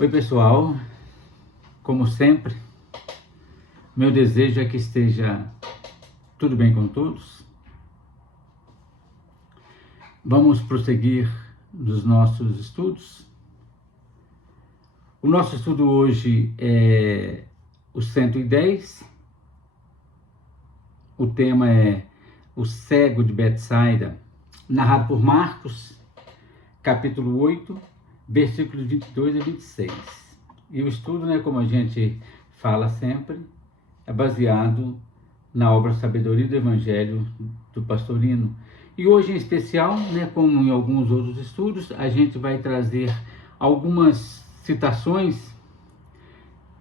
Oi pessoal, como sempre, meu desejo é que esteja tudo bem com todos. Vamos prosseguir nos nossos estudos. O nosso estudo hoje é o 110, o tema é o cego de Betsaida, narrado por Marcos, capítulo 8, versículos 22 a 26. E o estudo, como a gente fala sempre, é baseado na obra Sabedoria do Evangelho do Pastor Lino. E hoje em especial, como em alguns outros estudos, a gente vai trazer algumas citações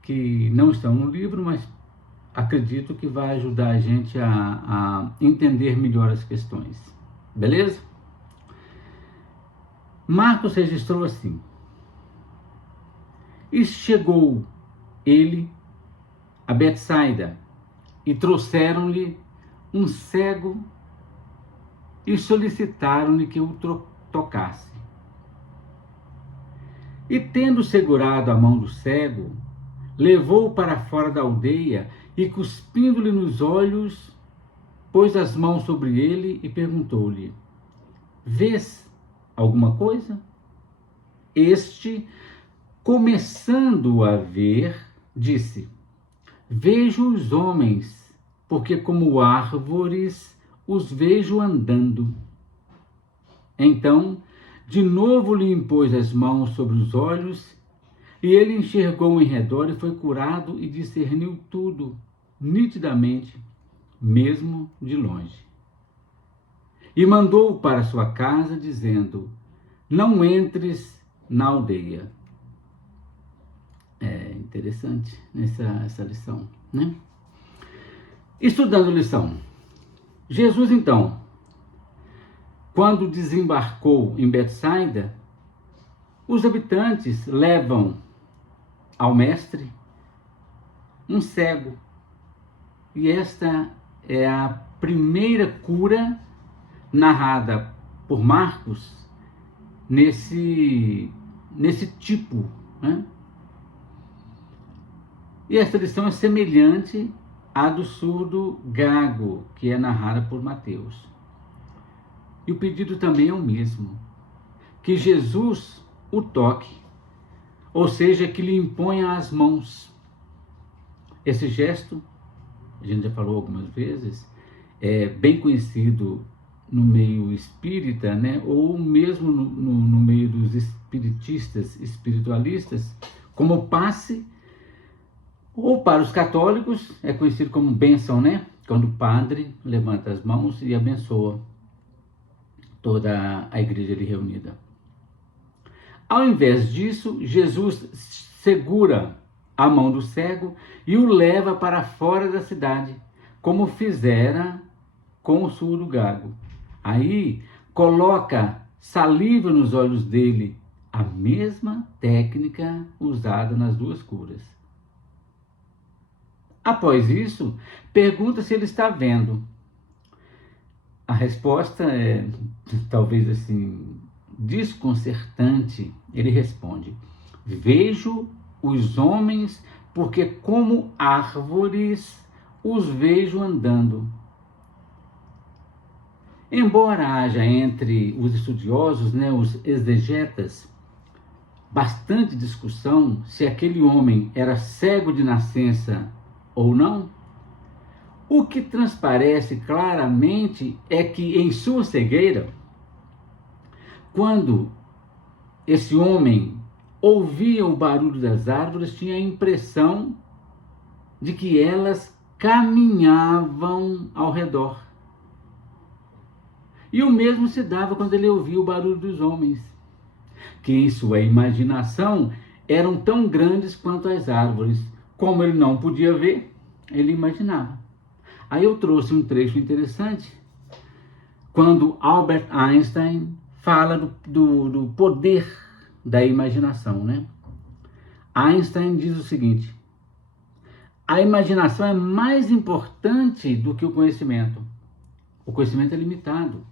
que não estão no livro, mas acredito que vai ajudar a gente a entender melhor as questões. Beleza? Marcos registrou assim: e chegou ele a Betsaida, e trouxeram-lhe um cego e solicitaram-lhe que o tocasse. E tendo segurado a mão do cego, levou-o para fora da aldeia e, cuspindo-lhe nos olhos, pôs as mãos sobre ele e perguntou-lhe: vês alguma coisa? Este, começando a ver, disse: vejo os homens, porque como árvores os vejo andando. Então, de novo lhe impôs as mãos sobre os olhos, e ele enxergou em redor e foi curado e discerniu tudo, nitidamente, mesmo de longe. E mandou-o para sua casa, dizendo: não entres na aldeia. É interessante essa lição, Estudando lição. Jesus, então, quando desembarcou em Betsaida, os habitantes levam ao mestre um cego. E esta é a primeira cura narrada por Marcos nesse tipo, E esta lição é semelhante à do surdo gago, que é narrada por Mateus. E o pedido também é o mesmo: que Jesus o toque, ou seja, que lhe imponha as mãos. Esse gesto, a gente já falou algumas vezes, é bem conhecido no meio espírita, ou mesmo no meio dos espiritistas, espiritualistas, como passe, ou para os católicos é conhecido como bênção, quando o padre levanta as mãos e abençoa toda a igreja ali reunida. Ao invés disso, Jesus segura a mão do cego e o leva para fora da cidade, como fizera com o surdo gago. Aí coloca saliva nos olhos dele, a mesma técnica usada nas duas curas. Após isso, pergunta se ele está vendo. A resposta é, talvez assim, desconcertante. Ele responde: vejo os homens, porque como árvores os vejo andando. Embora haja entre os estudiosos, os exegetas, bastante discussão se aquele homem era cego de nascença ou não, o que transparece claramente é que em sua cegueira, quando esse homem ouvia o barulho das árvores, tinha a impressão de que elas caminhavam ao redor. E o mesmo se dava quando ele ouvia o barulho dos homens, que em sua imaginação eram tão grandes quanto as árvores. Como ele não podia ver, ele imaginava. Aí eu trouxe um trecho interessante, quando Albert Einstein fala do poder da imaginação, Einstein diz o seguinte: a imaginação é mais importante do que o conhecimento. O conhecimento é limitado.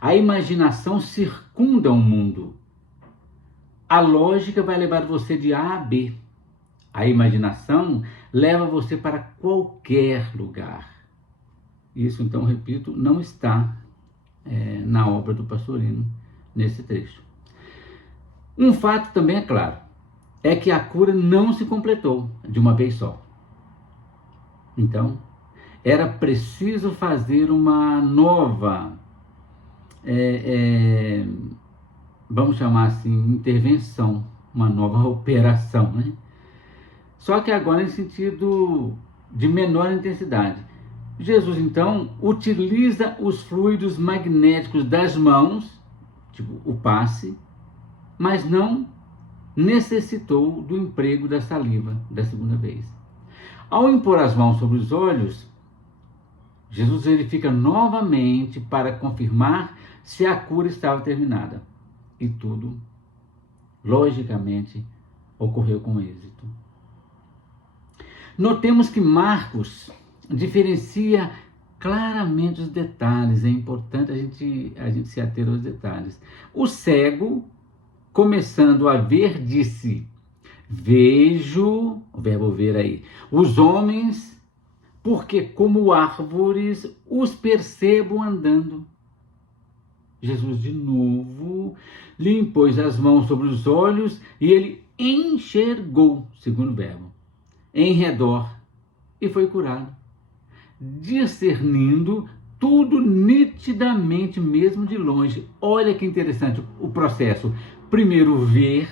A imaginação circunda o mundo. a lógica vai levar você de A a B. A imaginação leva você para qualquer lugar. Isso, então, repito, não está na obra do Pastorino, nesse trecho. Um fato também é claro, é que a cura não se completou de uma vez só. Então, era preciso fazer uma nova, vamos chamar assim, intervenção, uma nova operação, né? Só que agora em sentido de menor intensidade. Jesus, então, utiliza os fluidos magnéticos das mãos, tipo o passe, mas não necessitou do emprego da saliva da segunda vez. Ao impor as mãos sobre os olhos, Jesus verifica novamente para confirmar se a cura estava terminada. E tudo, logicamente, ocorreu com êxito. Notemos que Marcos diferencia claramente os detalhes. É importante a gente se ater aos detalhes. O cego, começando a ver, disse: vejo, o verbo ver aí, os homens, porque como árvores os percebo andando. Jesus de novo lhe impôs as mãos sobre os olhos e ele enxergou, segundo o verbo, em redor e foi curado, discernindo tudo nitidamente, mesmo de longe. Olha que interessante o processo. Primeiro ver,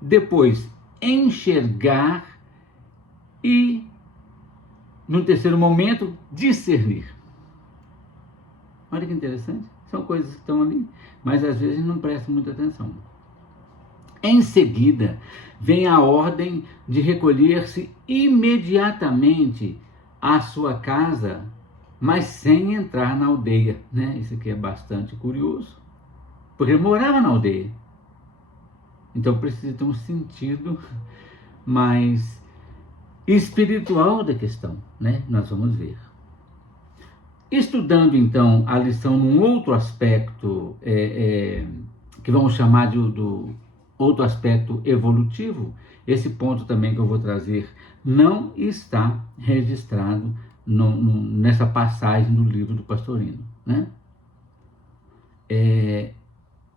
depois enxergar e, no terceiro momento, discernir. Olha que interessante. São coisas que estão ali, mas às vezes não presta muita atenção. Em seguida, vem a ordem de recolher-se imediatamente à sua casa, mas sem entrar na aldeia, né? Isso aqui é bastante curioso, porque ele morava na aldeia. Então precisa ter um sentido mais espiritual da questão, né? Nós vamos ver. Estudando então a lição num outro aspecto, que vamos chamar do outro aspecto evolutivo, esse ponto também que eu vou trazer não está registrado nessa passagem do livro do Pastorino, né?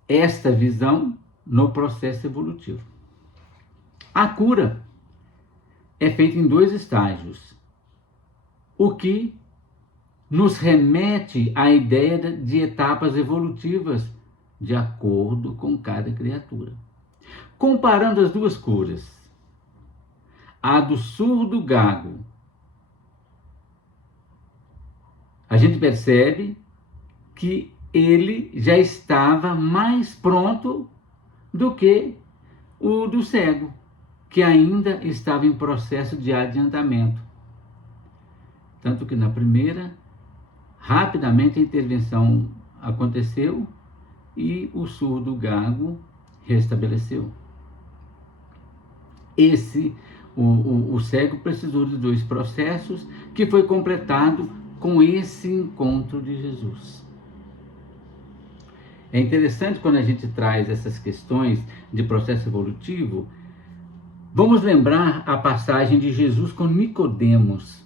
Esta visão no processo evolutivo. A cura é feita em 2 estágios, o que nos remete à ideia de etapas evolutivas de acordo com cada criatura. Comparando as 2 curas, a do surdo gago, a gente percebe que ele já estava mais pronto do que o do cego, que ainda estava em processo de adiantamento. Tanto que na primeira, rapidamente a intervenção aconteceu e o surdo gago restabeleceu. O cego precisou de 2 processos que foi completado com esse encontro de Jesus. É interessante quando a gente traz essas questões de processo evolutivo, vamos lembrar a passagem de Jesus com Nicodemos,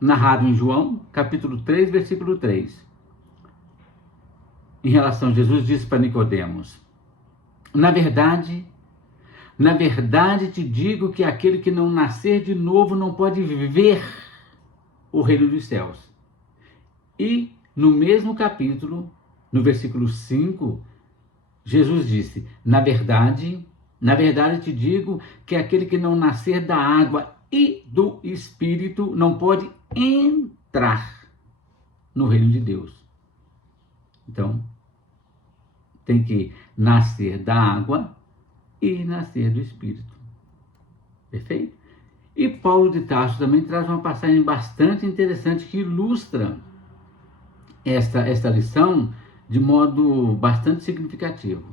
narrado em João, capítulo 3, versículo 3. Em relação a Jesus, disse para Nicodemos: na verdade te digo que aquele que não nascer de novo não pode ver o reino dos céus. E no mesmo capítulo, no versículo 5, Jesus disse: na verdade te digo que aquele que não nascer da água e do Espírito não pode entrar no reino de Deus. Então, tem que nascer da água e nascer do Espírito. Perfeito? E Paulo de Tarso também traz uma passagem bastante interessante que ilustra esta lição de modo bastante significativo.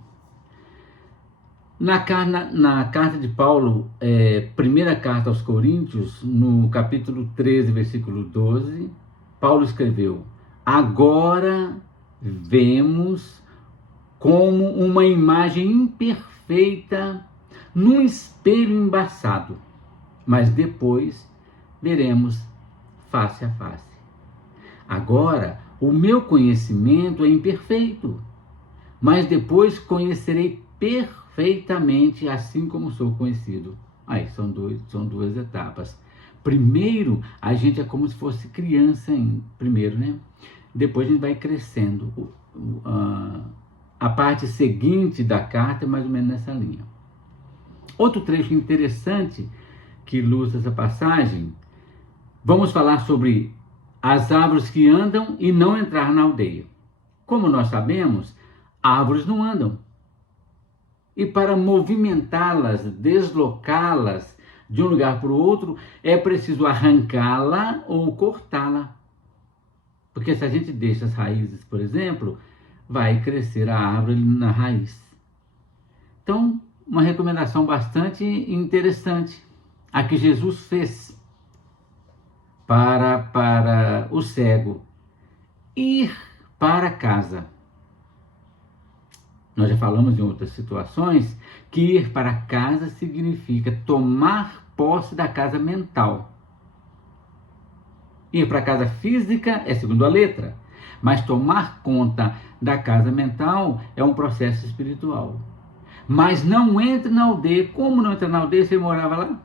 Na carta de Paulo, primeira carta aos Coríntios, no capítulo 13, versículo 12, Paulo escreveu: agora vemos como uma imagem imperfeita num espelho embaçado, mas depois veremos face a face. Agora, o meu conhecimento é imperfeito, mas depois conhecerei perfeitamente, assim como sou conhecido. Aí são duas etapas. Primeiro, a gente é como se fosse criança, primeiro, né? Depois a gente vai crescendo. A parte seguinte da carta é mais ou menos nessa linha. Outro trecho interessante que ilustra essa passagem, vamos falar sobre as árvores que andam e não entrar na aldeia. Como nós sabemos, árvores não andam. E para movimentá-las, deslocá-las de um lugar para o outro, é preciso arrancá-la ou cortá-la. Porque se a gente deixa as raízes, por exemplo, vai crescer a árvore na raiz. Então, uma recomendação bastante interessante, a que Jesus fez para o cego: ir para casa. Nós já falamos em outras situações que ir para casa significa tomar posse da casa mental. Ir para a casa física é segundo a letra, mas tomar conta da casa mental é um processo espiritual. Mas não entre na aldeia. Como não entra na aldeia? Você morava lá?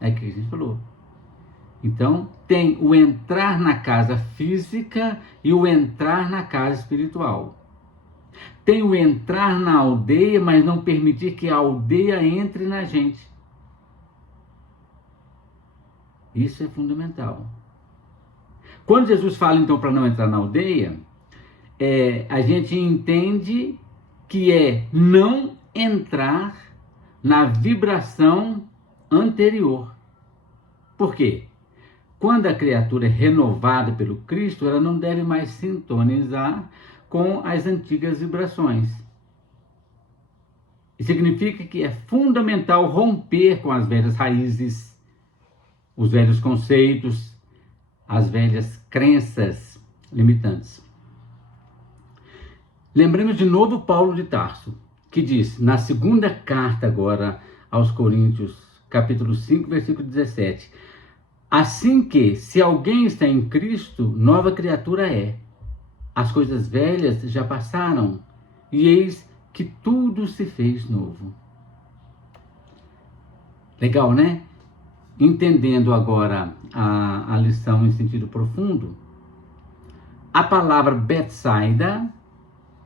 É que a gente falou. Então, tem o entrar na casa física e o entrar na casa espiritual. Tem o entrar na aldeia, mas não permitir que a aldeia entre na gente. Isso é fundamental. Quando Jesus fala, então, para não entrar na aldeia, a gente entende que é não entrar na vibração anterior. Por quê? Quando a criatura é renovada pelo Cristo, ela não deve mais sintonizar com as antigas vibrações. Isso significa que é fundamental romper com as velhas raízes, os velhos conceitos, as velhas crenças limitantes. Lembremos de novo Paulo de Tarso, que diz, na segunda carta agora aos Coríntios, capítulo 5, versículo 17, assim que, se alguém está em Cristo, nova criatura é. As coisas velhas já passaram, e eis que tudo se fez novo. Legal, né? Entendendo agora a lição em sentido profundo, a palavra Betsaida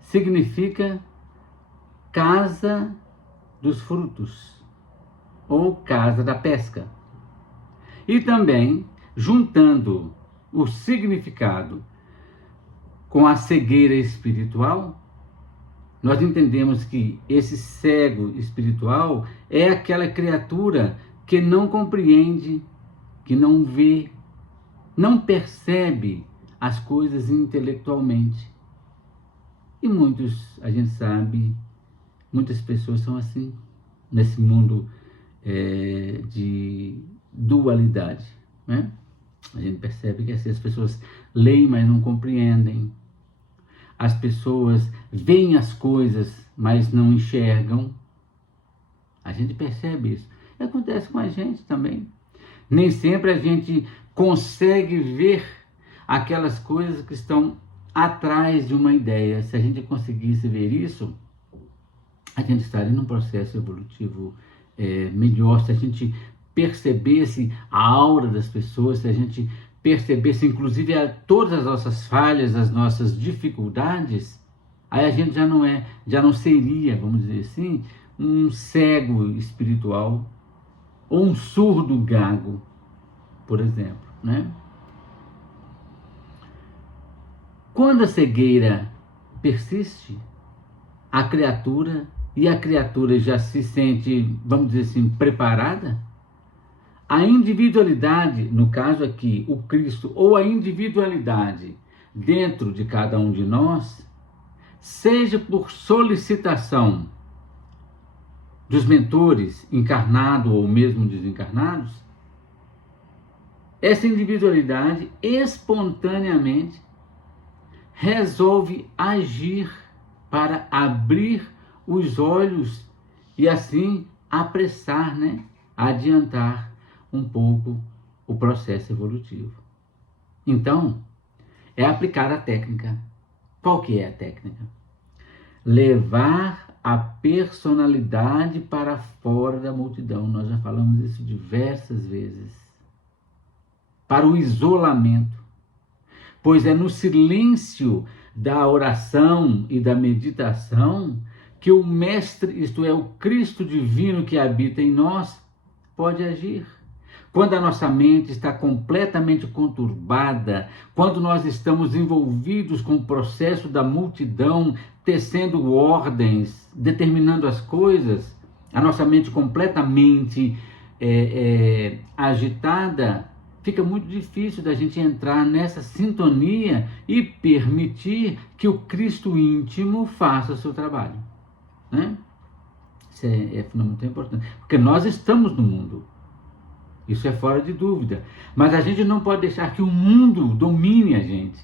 significa casa dos frutos, ou casa da pesca. E também, juntando o significado com a cegueira espiritual, nós entendemos que esse cego espiritual é aquela criatura que não compreende, que não vê, não percebe as coisas intelectualmente. E a gente sabe, muitas pessoas são assim, nesse mundo de dualidade, né? A gente percebe que assim, as pessoas leem, mas não compreendem. As pessoas veem as coisas, mas não enxergam. A gente percebe isso. E acontece com a gente também. Nem sempre a gente consegue ver aquelas coisas que estão atrás de uma ideia. Se a gente conseguisse ver isso, a gente estaria num processo evolutivo melhor. Se a gente percebesse a aura das pessoas, se a gente percebesse inclusive todas as nossas falhas, as nossas dificuldades, aí a gente já não seria, vamos dizer assim, um cego espiritual ou um surdo gago, por exemplo, né? Quando a cegueira persiste, a criatura já se sente, vamos dizer assim, preparada, a individualidade, no caso aqui, o Cristo, ou a individualidade dentro de cada um de nós, seja por solicitação dos mentores, encarnados ou mesmo desencarnados, essa individualidade espontaneamente resolve agir para abrir os olhos e assim apressar, né? Adiantar um pouco o processo evolutivo. Então, é aplicar a técnica. Qual que é a técnica? Levar a personalidade para fora da multidão. Nós já falamos isso diversas vezes. Para o isolamento. Pois é no silêncio da oração e da meditação que o Mestre, isto é, o Cristo divino que habita em nós, pode agir. Quando a nossa mente está completamente conturbada, quando nós estamos envolvidos com o processo da multidão, tecendo ordens, determinando as coisas, a nossa mente completamente agitada, fica muito difícil da gente entrar nessa sintonia e permitir que o Cristo íntimo faça o seu trabalho, né? Isso é fundamentalmente importante, porque nós estamos no mundo. Isso é fora de dúvida. Mas a gente não pode deixar que o mundo domine a gente.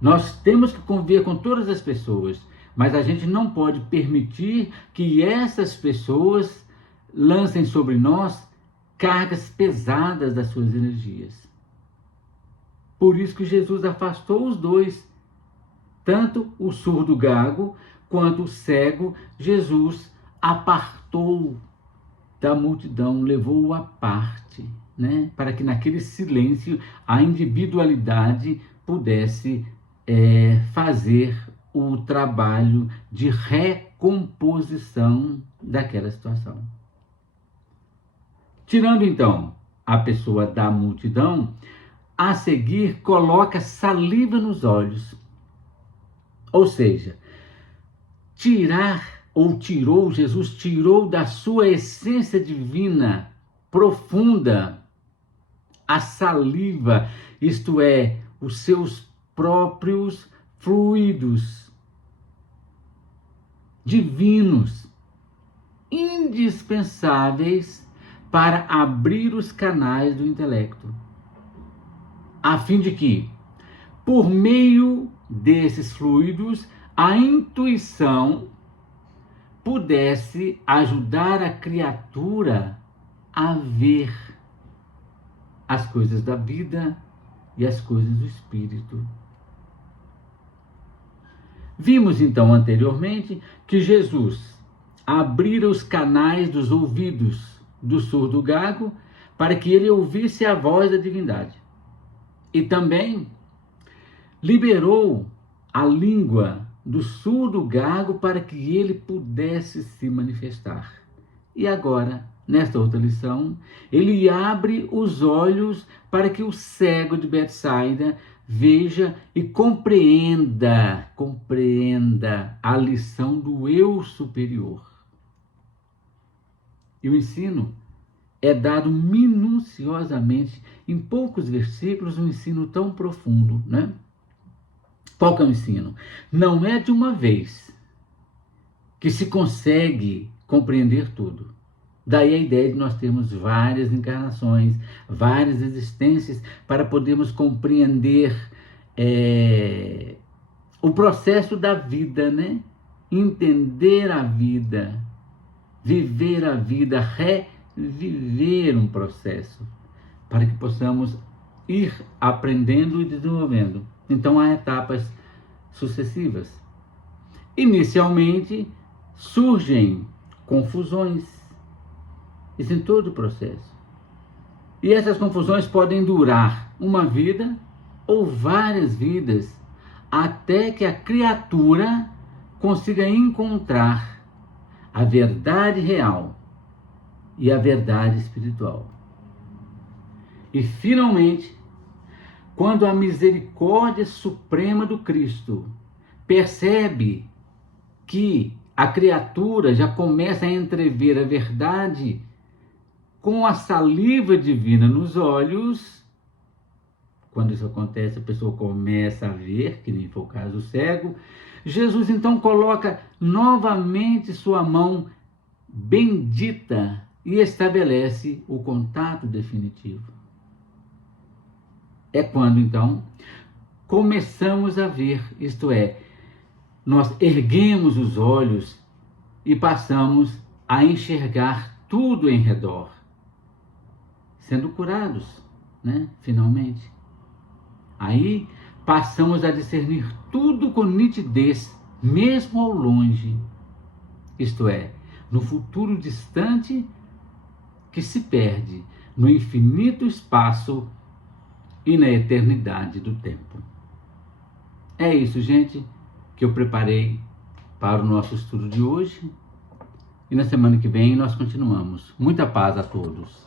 Nós temos que conviver com todas as pessoas, mas a gente não pode permitir que essas pessoas lancem sobre nós cargas pesadas das suas energias. Por isso que Jesus afastou os dois. Tanto o surdo gago quanto o cego, Jesus apartou da multidão, levou-o à parte, né? Para que naquele silêncio a individualidade pudesse fazer o trabalho de recomposição daquela situação. Tirando então a pessoa da multidão, a seguir coloca saliva nos olhos. Ou seja, Jesus tirou da sua essência divina profunda a saliva, isto é, os seus próprios fluidos divinos, indispensáveis para abrir os canais do intelecto, a fim de que, por meio desses fluidos, a intuição pudesse ajudar a criatura a ver as coisas da vida e as coisas do espírito. Vimos então anteriormente que Jesus abrira os canais dos ouvidos do surdo gago para que ele ouvisse a voz da divindade. E também liberou a língua do surdo gago para que ele pudesse se manifestar. E agora, nesta outra lição, ele abre os olhos para que o cego de Betsaida veja e compreenda a lição do eu superior. E o ensino é dado minuciosamente, em poucos versículos, um ensino tão profundo, né? Qual que é o ensino? Não é de uma vez que se consegue compreender tudo. Daí a ideia de nós termos várias encarnações, várias existências, para podermos compreender o processo da vida, né? Entender a vida, viver a vida, reviver um processo, para que possamos ir aprendendo e desenvolvendo. Então há etapas sucessivas. Inicialmente surgem confusões. Isso em todo o processo. E essas confusões podem durar uma vida ou várias vidas, até que a criatura consiga encontrar a verdade real e a verdade espiritual. E finalmente, quando a misericórdia suprema do Cristo percebe que a criatura já começa a entrever a verdade com a saliva divina nos olhos, quando isso acontece, a pessoa começa a ver, que nem foi o caso do cego, Jesus então coloca novamente sua mão bendita e estabelece o contato definitivo. É quando, então, começamos a ver, isto é, nós erguemos os olhos e passamos a enxergar tudo em redor, sendo curados, né? Finalmente. Aí passamos a discernir tudo com nitidez, mesmo ao longe, isto é, no futuro distante que se perde no infinito espaço e na eternidade do tempo. É isso, gente, que eu preparei para o nosso estudo de hoje. E na semana que vem nós continuamos. Muita paz a todos.